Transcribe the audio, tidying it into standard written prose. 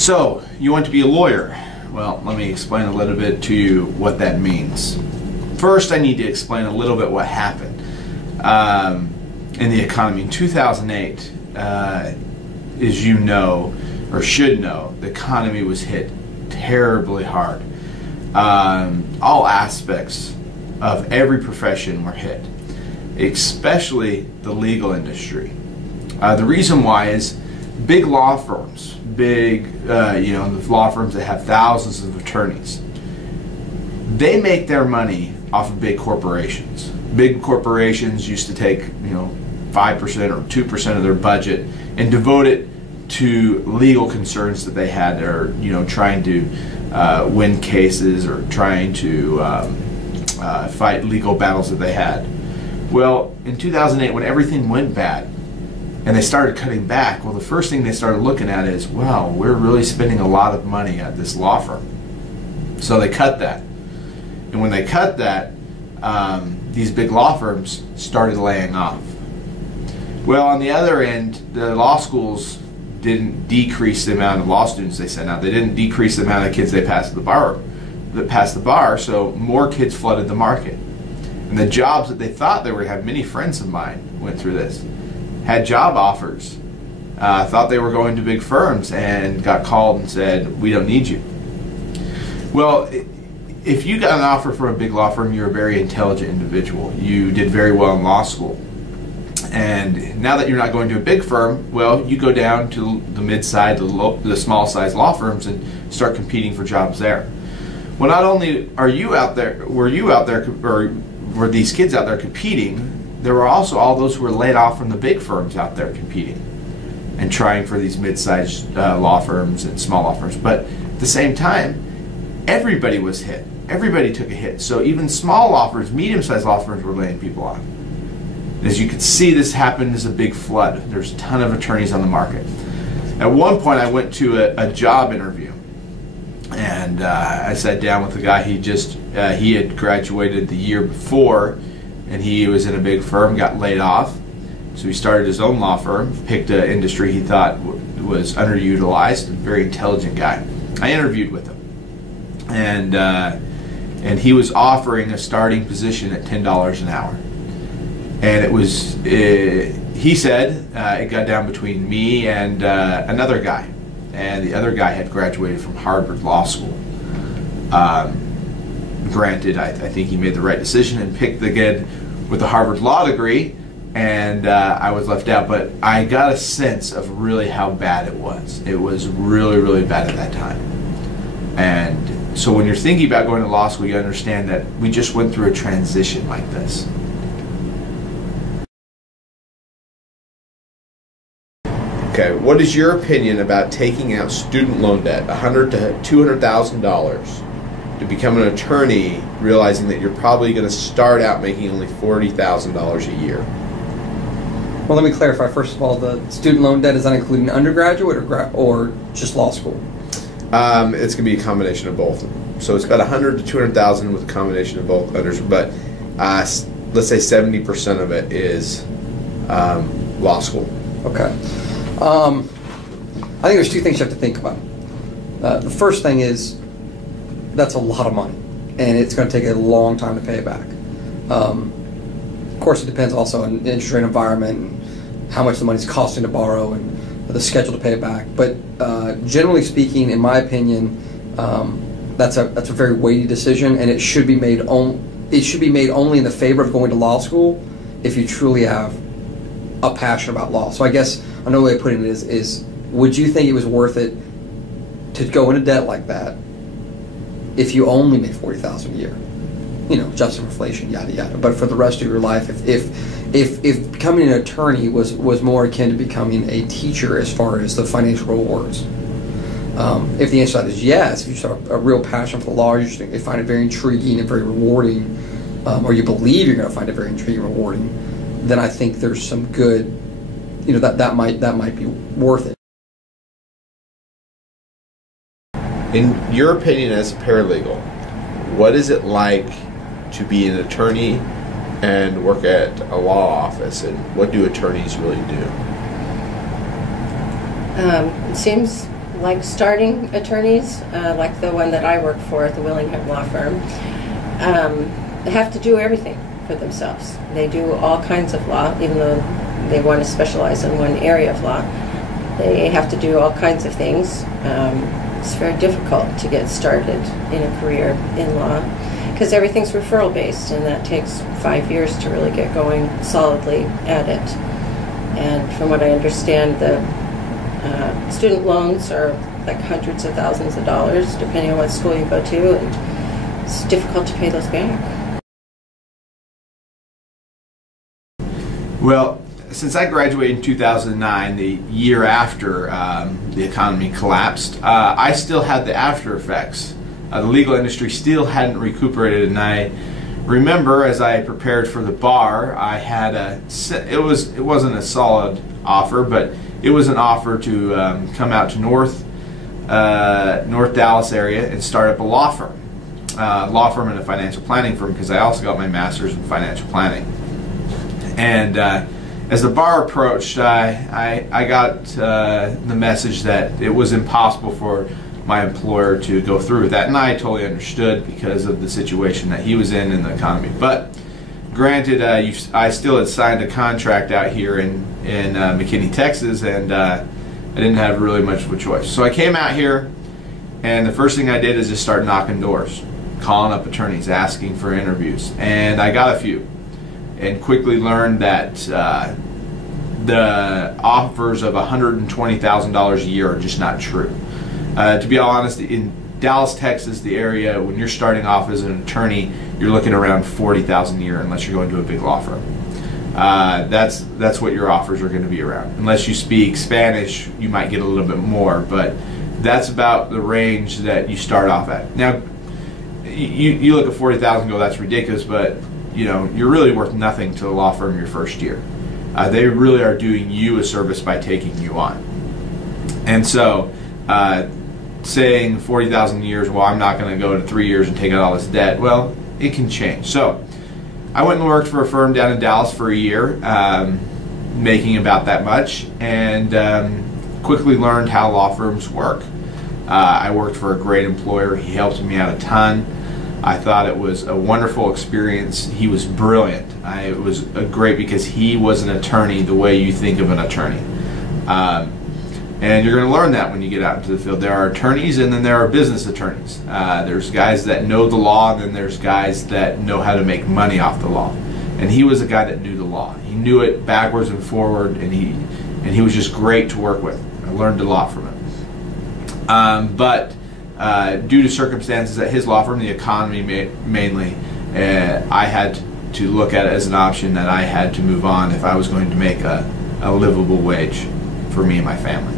So, you want to be a lawyer? Well, let me explain a little bit to you what that means. First, I need to explain a little bit what happened in the economy. In 2008, as you know, or should know, the economy was hit terribly hard. All aspects of every profession were hit, especially the legal industry. The reason why is big law firms, the law firms that have thousands of attorneys, they make their money off of big corporations. Big corporations used to take 5% or 2% of their budget and devote it to legal concerns that they had, or trying to win cases or trying to fight legal battles that they had. Well, in 2008, when everything went bad and they started cutting back, well, the first thing they started looking at is, well, we're really spending a lot of money at this law firm. So they cut that. And when they cut that, these big law firms started laying off. Well, on the other end, the law schools didn't decrease the amount of law students they sent out. They didn't decrease the amount of kids they passed the bar, so more kids flooded the market. And the jobs that they thought they were, have many friends of mine went through this, had job offers, thought they were going to big firms and got called and said, we don't need you. Well, if you got an offer from a big law firm, you're a very intelligent individual. You did very well in law school. And now that you're not going to a big firm, well, you go down to the mid-sized, the small-sized law firms and start competing for jobs there. Well, not only were these kids out there competing, there were also all those who were laid off from the big firms out there competing and trying for these mid-sized law firms and small law firms. But at the same time, everybody was hit. Everybody took a hit. So even small law firms, medium-sized law firms were laying people off. As you can see, this happened as a big flood. There's a ton of attorneys on the market. At one point, I went to a job interview, and I sat down with a guy. He had graduated the year before, and he was in a big firm, got laid off. So he started his own law firm, picked an industry he thought was underutilized. A very intelligent guy. I interviewed with him, and he was offering a starting position at $10 an hour. And it was, he said, it got down between me and another guy. And the other guy had graduated from Harvard Law School. Granted, I think he made the right decision and picked the kid with the Harvard Law degree, and I was left out. But I got a sense of really how bad it was. It was really, really bad at that time. And so when you're thinking about going to law school, you understand that we just went through a transition like this. Okay, what is your opinion about taking out student loan debt, $100,000 to $200,000, to become an attorney, realizing that you're probably going to start out making only $40,000 a year? Well, let me clarify. First of all, the student loan debt, is that including undergraduate or just law school? It's going to be a combination of both. So it's about $100,000 to $200,000 with a combination of both. But let's say 70% of it is law school. Okay. I think there's two things you have to think about. The first thing is, that's a lot of money, and it's going to take a long time to pay it back. Of course, it depends also on the interest rate environment and how much the money's costing to borrow and the schedule to pay it back. But generally speaking, in my opinion, that's a very weighty decision, and it should be made only in the favor of going to law school if you truly have a passion about law. So I guess another way of putting it is would you think it was worth it to go into debt like that if you only made $40,000 a year? Just inflation, yada yada. But for the rest of your life, if becoming an attorney was more akin to becoming a teacher as far as the financial rewards, if the answer to that is yes, if you just have a real passion for the law, you find it very intriguing and very rewarding, or you believe you're going to find it very intriguing and rewarding, then I think there's some good, that might be worth it. In your opinion as a paralegal, what is it like to be an attorney and work at a law office, and what do attorneys really do? It seems like starting attorneys, like the one that I work for at the Willingham Law Firm, have to do everything for themselves. They do all kinds of law, even though they want to specialize in one area of law. They have to do all kinds of things. It's very difficult to get started in a career in law because everything's referral based, and that takes 5 years to really get going solidly at it. And from what I understand, the student loans are like hundreds of thousands of dollars depending on what school you go to, and it's difficult to pay those back. Well, since I graduated in 2009, the year after the economy collapsed, I still had the after effects. The legal industry still hadn't recuperated, and I remember as I prepared for the bar, I had it wasn't a solid offer, but it was an offer to come out to North Dallas area and start up a law firm and a financial planning firm, because I also got my master's in financial planning. And as the bar approached, I got the message that it was impossible for my employer to go through with that, and I totally understood because of the situation that he was in the economy. But granted, I still had signed a contract out here in McKinney, Texas, and I didn't have really much of a choice. So I came out here, and the first thing I did is just start knocking doors, calling up attorneys, asking for interviews, and I got a few, and quickly learned that the offers of $120,000 a year are just not true. To be honest, in Dallas, Texas, the area, when you're starting off as an attorney, you're looking around $40,000 a year, unless you're going to a big law firm. That's what your offers are going to be around. Unless you speak Spanish, you might get a little bit more, but that's about the range that you start off at. Now, you look at $40,000 and go, that's ridiculous, but you're really worth nothing to the law firm your first year. They really are doing you a service by taking you on. And so, saying 40,000 years, well, I'm not going to go to 3 years and take out all this debt, well, it can change. So I went and worked for a firm down in Dallas for a year, making about that much, and quickly learned how law firms work. I worked for a great employer. He helped me out a ton. I thought it was a wonderful experience. He was brilliant. It was great because he was an attorney the way you think of an attorney. And you're going to learn that when you get out into the field. There are attorneys, and then there are business attorneys. There's guys that know the law, and then there's guys that know how to make money off the law. And he was a guy that knew the law. He knew it backwards and forward, and he was just great to work with. I learned a lot from him. But due to circumstances at his law firm, the economy mainly, I had to look at it as an option that I had to move on if I was going to make a livable wage for me and my family.